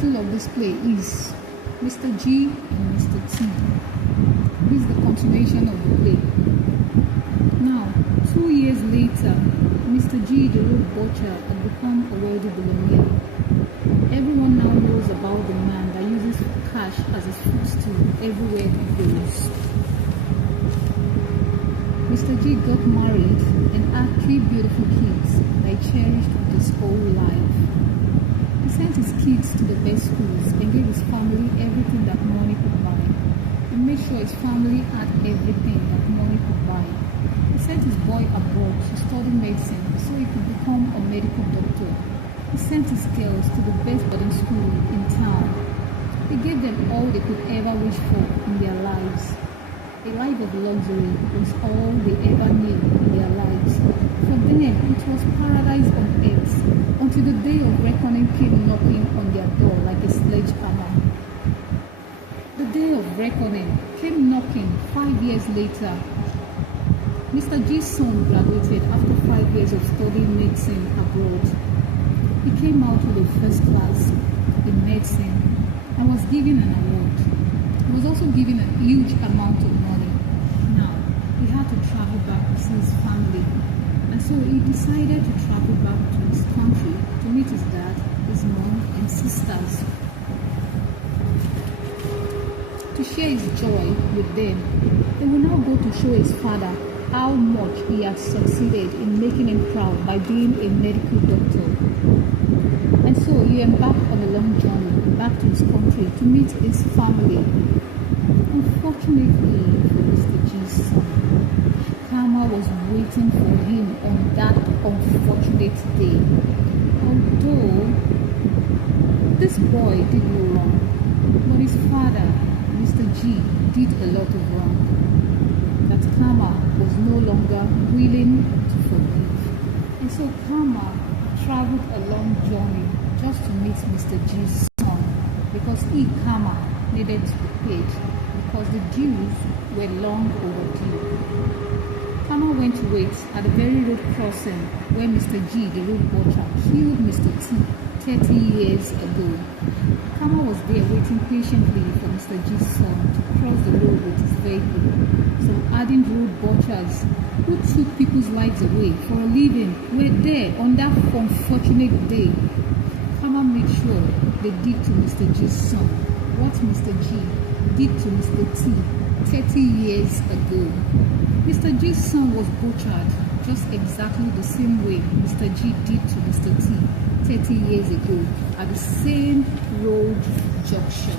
title of this play is Mr. G and Mr. T. This is the continuation of the play. Now, 2 years later, Mr. G, the road butcher, had become a wealthy billionaire. Everyone now knows about the man that uses cash as his footstool everywhere he goes. Mr. G got married and had 3 beautiful kids that he cherished with his whole life. He sent his kids to the best schools and gave his family everything that money could buy. He made sure his family had everything that money could buy. He sent his boy abroad to study medicine so he could become a medical doctor. He sent his girls to the best boarding school in town. He gave them all they could ever wish for in their lives. A life of luxury was all they ever knew in their lives. For them, it was paradise on earth until the day of reckoning came knocking on their door like a sledgehammer. The day of reckoning came knocking 5 years later. Mr. G's son graduated after 5 years of studying medicine abroad. He came out with a first class in medicine and was given an award. He was also given a huge amount of money. Now, he had to travel back to see his family, and so he decided to travel back to his country to meet his dad, his mom, and sisters. To share his joy with them, he will now go to show his father how much he had succeeded in making him proud by being a medical doctor. And so he embarked on a long journey back to his country to meet his family. Unfortunately for Mr. G's son, karma was waiting for him on that unfortunate day. Although this boy did no wrong, but his father, Mr. G, did a lot of wrong that karma was no longer willing to forgive. And so karma traveled a long journey just to meet Mr. G's son, because he, karma, needed to be paid because the dues were long overdue. Karma went to wait at the very road crossing where Mr. G, the road butcher, killed Mr. T 30 years ago. Karma was there waiting patiently for Mr. G's son to cross the road with his vehicle. Some hardened road butchers who took people's lives away for a living were there on that unfortunate day. Karma made sure they did to Mr. G's son what Mr. G did to Mr. T 30 years ago. Mr. G's son was butchered just exactly the same way Mr. G did to Mr. T 30 years ago at the same road junction.